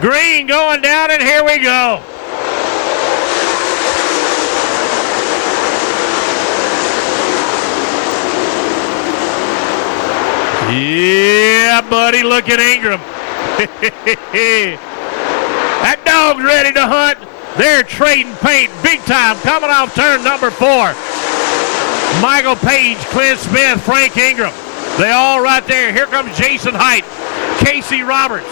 Green going down, and here we go. Yeah, buddy, look at Ingram. That dog's ready to hunt. They're trading paint big time, coming off turn number 4. Michael Page, Clint Smith, Frank Ingram. They all right there. Here comes Jason Height, Casey Roberts.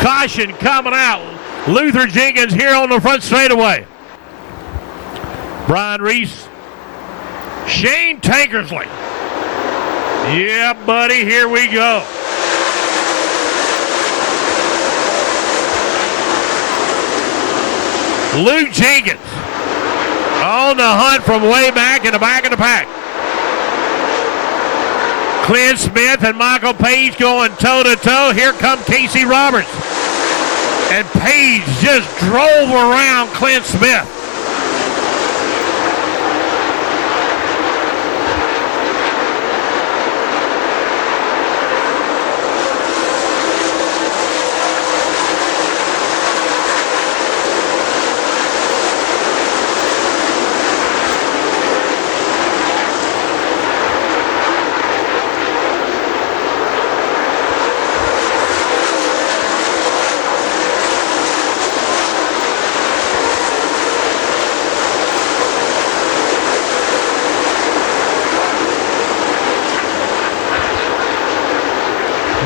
Caution coming out. Luther Jenkins here on the front straightaway. Brian Reese. Shane Tankersley. Yeah, buddy, here we go. Luke Jenkins on the hunt from way back in the back of the pack. Clint Smith and Michael Page going toe-to-toe. Here come Casey Roberts. And Page just drove around Clint Smith.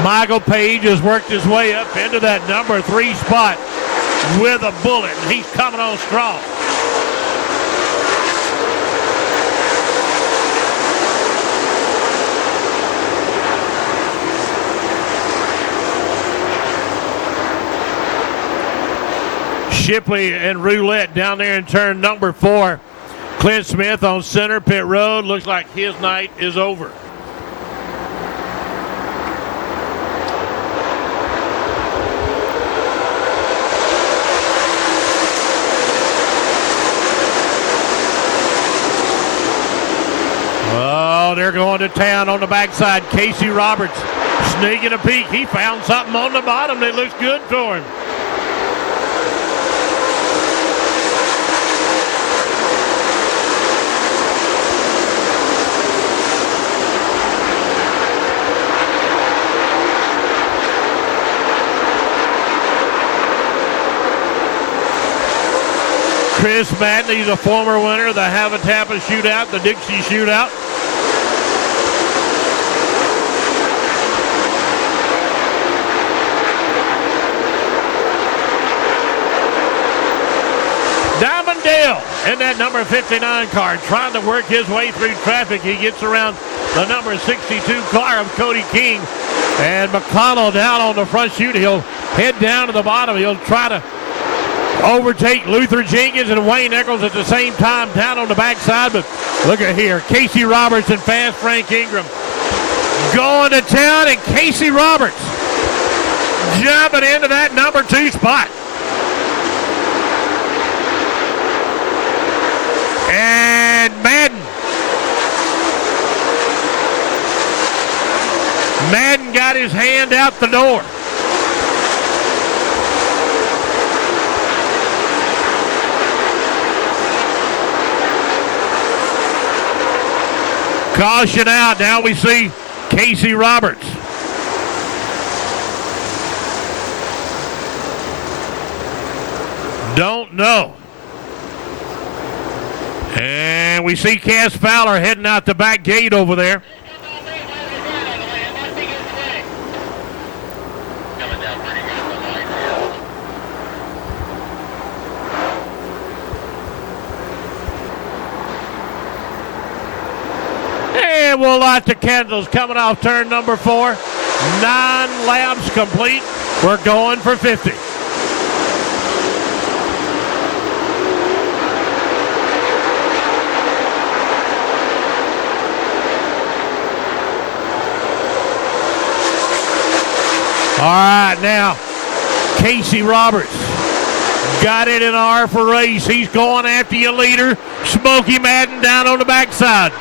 Michael Page has worked his way up into that number 3 spot with a bullet, and he's coming on strong. Shipley and Roulette down there in turn number 4. Clint Smith on center pit road. Looks like his night is over. They're going to town on the backside. Casey Roberts sneaking a peek. He found something on the bottom that looks good for him. Chris Madden, he's a former winner of the Havatappa Shootout, the Dixie Shootout. Dale in that number 59 car trying to work his way through traffic. He gets around the number 62 car of Cody King, and McConnell down on the front chute. He'll head down to the bottom. He'll try to overtake Luther Jenkins and Wayne Eccles at the same time down on the backside. But look at here, Casey Roberts and fast Frank Ingram going to town, and Casey Roberts jumping into that number 2 spot. And Madden got his hand out the door. Caution out. Now we see Casey Roberts. Don't know. And we see Cass Fowler heading out the back gate over there. And we'll light the candles coming off turn number 4. 9 laps complete. We're going for 50. All right, now, Casey Roberts got it in R for race. He's going after your leader, Smokey Madden, down on the backside.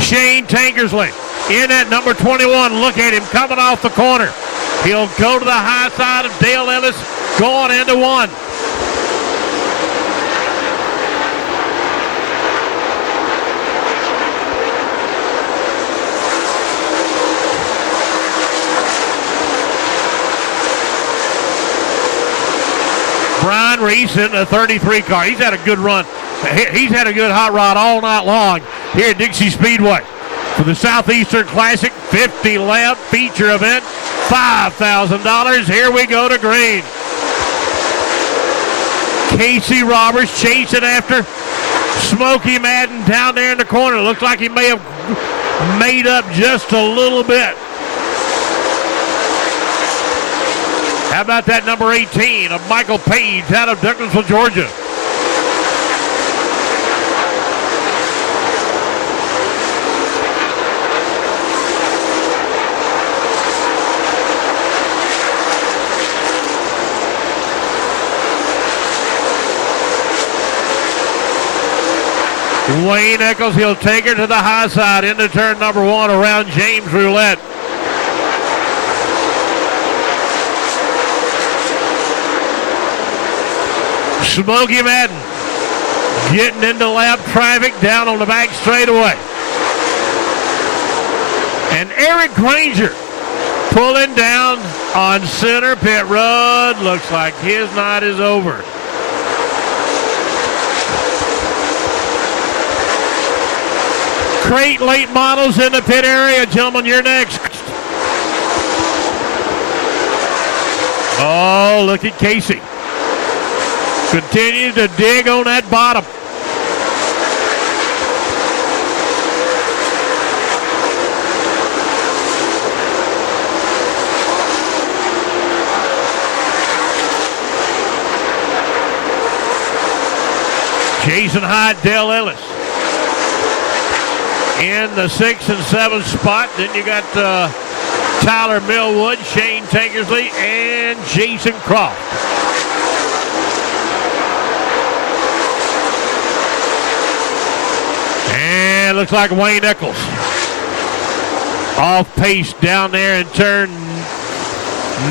Shane Tankersley in at number 21. Look at him coming off the corner. He'll go to the high side of Dale Ellis, going into one. Brian Reese in the 33 car. He's had a good run. He's had a good hot rod all night long here at Dixie Speedway. For the Southeastern Classic 50 lap feature event, $5,000. Here we go to green. Casey Roberts chasing after Smokey Madden down there in the corner. Looks like he may have made up just a little bit. How about that number 18 of Michael Page out of Douglasville, Georgia? Wayne Eccles, he'll take her to the high side into turn number 1 around James Roulette. Smokey Madden getting into lap traffic down on the back straightaway. And Eric Granger pulling down on center pit road. Looks like his night is over. Crate late models in the pit area. Gentlemen, you're next. Oh, look at Casey. Continues to dig on that bottom. Jason Hyde, Dale Ellis in the 6 and 7 spot. Then you got Tyler Millwood, Shane Tankersley, and Jason Croft. And it looks like Wayne Eccles off pace down there in turn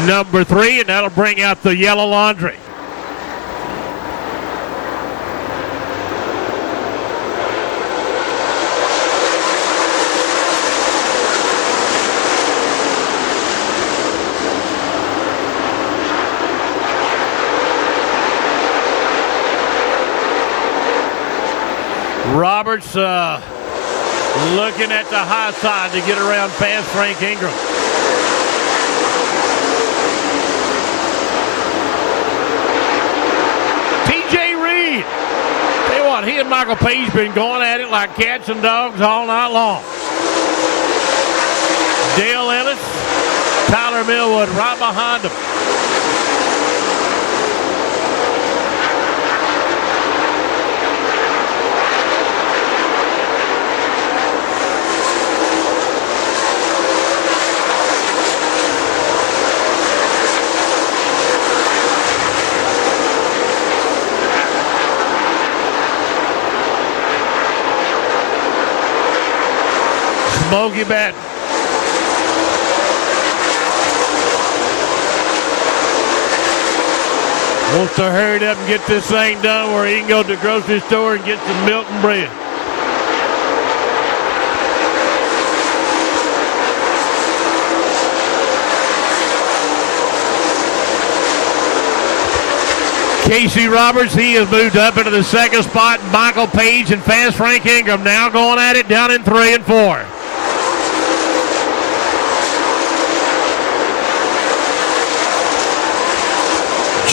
number 3, and that'll bring out the yellow laundry. Roberts looking at the high side to get around past Frank Ingram. TJ Reed. Tell you what, he and Michael Page been going at it like cats and dogs all night long. Dale Ellis, Tyler Millwood right behind him. Smokey Madden. Wants to hurry up and get this thing done where he can go to the grocery store and get some milk and bread. Casey Roberts, he has moved up into the second spot. Michael Page and Fast Frank Ingram now going at it down in 3 and 4.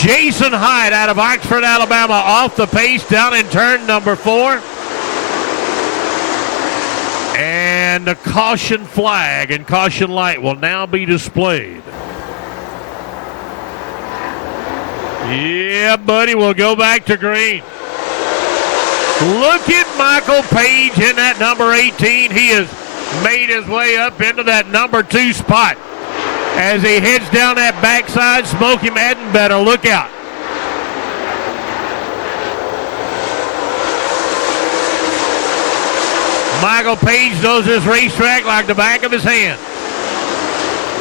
Jason Hyde out of Oxford, Alabama, off the pace down in turn number 4. And the caution flag and caution light will now be displayed. Yeah, buddy, we'll go back to green. Look at Michael Page in that number 18. He has made his way up into that number 2 spot. As he heads down that backside, Smokey Madden better look out. Michael Page knows this racetrack like the back of his hand.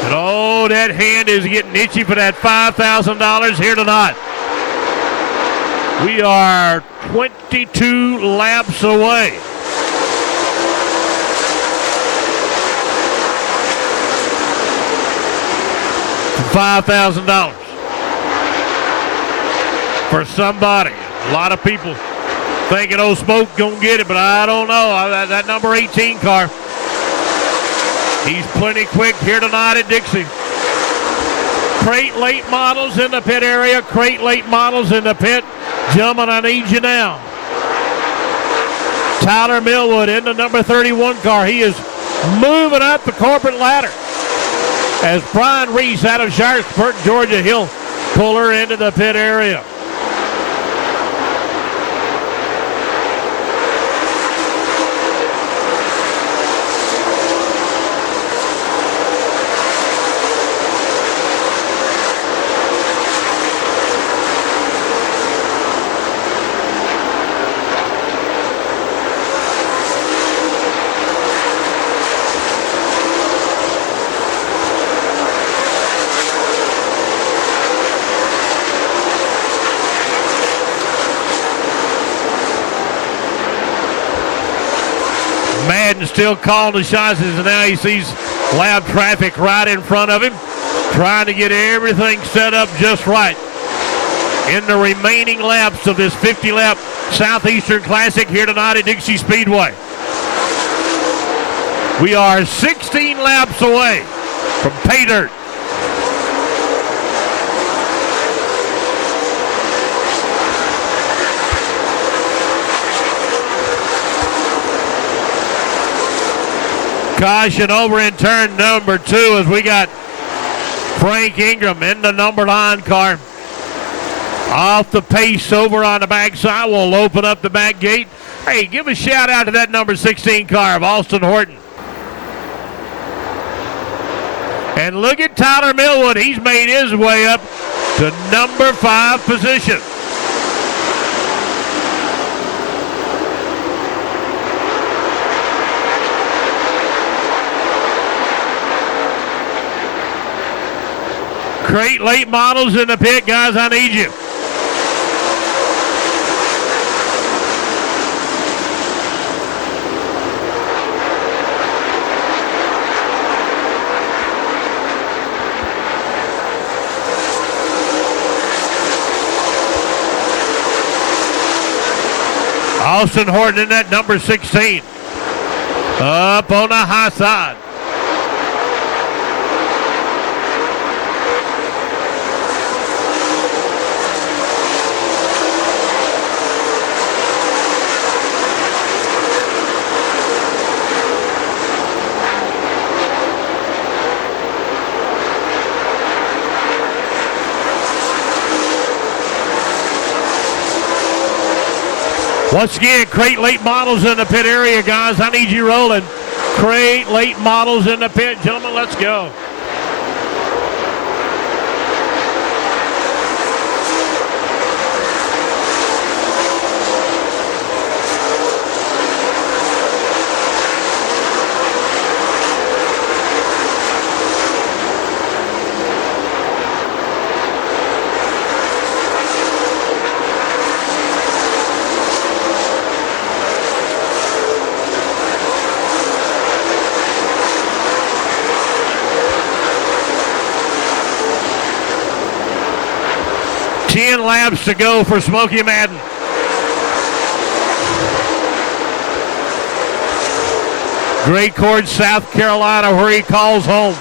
And oh, that hand is getting itchy for that $5,000 here tonight. We are 22 laps away. $5,000 for somebody. A lot of people thinking, oh, Smoke gonna get it, but I don't know. That number 18 car, he's plenty quick here tonight at Dixie. Crate late models in the pit area. Crate late models in the pit. Gentlemen, I need you now. Tyler Millwood in the number 31 car. He is moving up the corporate ladder. As Brian Reese out of Sharpsburg, Georgia, he'll pull her into the pit area. Madden still calling the shots as now he sees lap traffic right in front of him, trying to get everything set up just right in the remaining laps of this 50-lap Southeastern Classic here tonight at Dixie Speedway. We are 16 laps away from pay dirt. Caution over in turn number 2 as we got Frank Ingram in the number 9 car. Off the pace over on the backside. We'll open up the back gate. Hey, give a shout out to that number 16 car of Austin Horton. And look at Tyler Millwood. He's made his way up to number 5 position. Crate late models in the pit, guys. I need you. Austin Horton in that number 16. Up on the high side. Once again, crate late models in the pit area, guys. I need you rolling. Crate late models in the pit. Gentlemen, let's go. Laps to go for Smokey Madden. Great Court, South Carolina, where he calls home.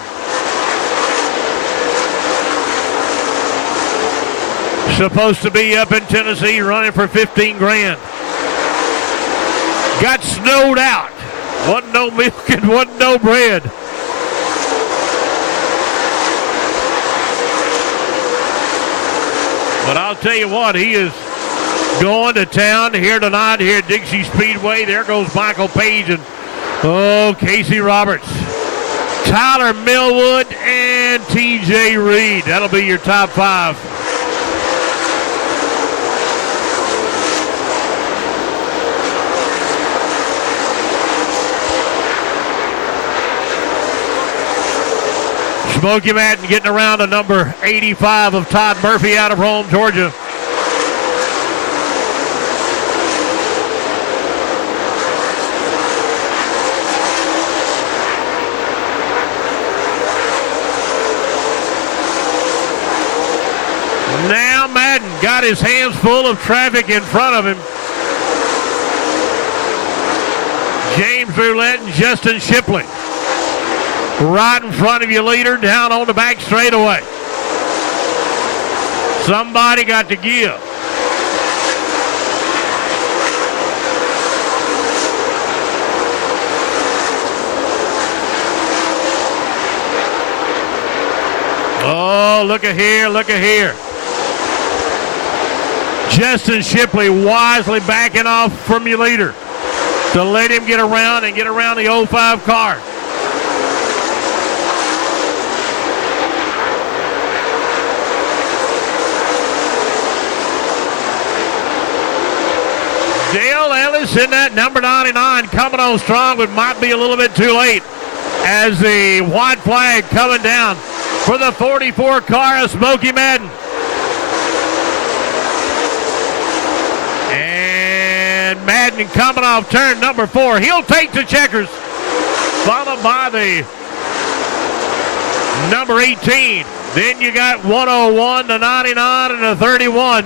Supposed to be up in Tennessee running for 15 grand. Got snowed out. Wasn't no milk and wasn't no bread. But I'll tell you what, he is going to town here tonight here at Dixie Speedway. There goes Michael Page and, Casey Roberts. Tyler Millwood and TJ Reed. That'll be your top 5. Smokey Madden getting around to number 85 of Todd Murphy out of Rome, Georgia. Now Madden got his hands full of traffic in front of him. James Roulette and Justin Shipley right in front of your leader down on the back straightaway. Somebody got to give. Oh, look at here, look at here. Justin Shipley wisely backing off from your leader to let him get around and get around the 05 car. Dale Ellis in that number 99 coming on strong, but might be a little bit too late as the white flag coming down for the 44 car of Smokey Madden. And Madden coming off turn number 4. He'll take the checkers, followed by the number 18. Then you got 101, the 99, and the 31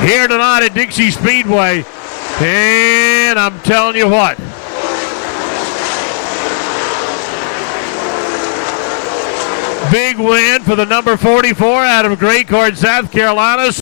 here tonight at Dixie Speedway. And I'm telling you what, big win for the number 44 out of Great Court, South Carolina.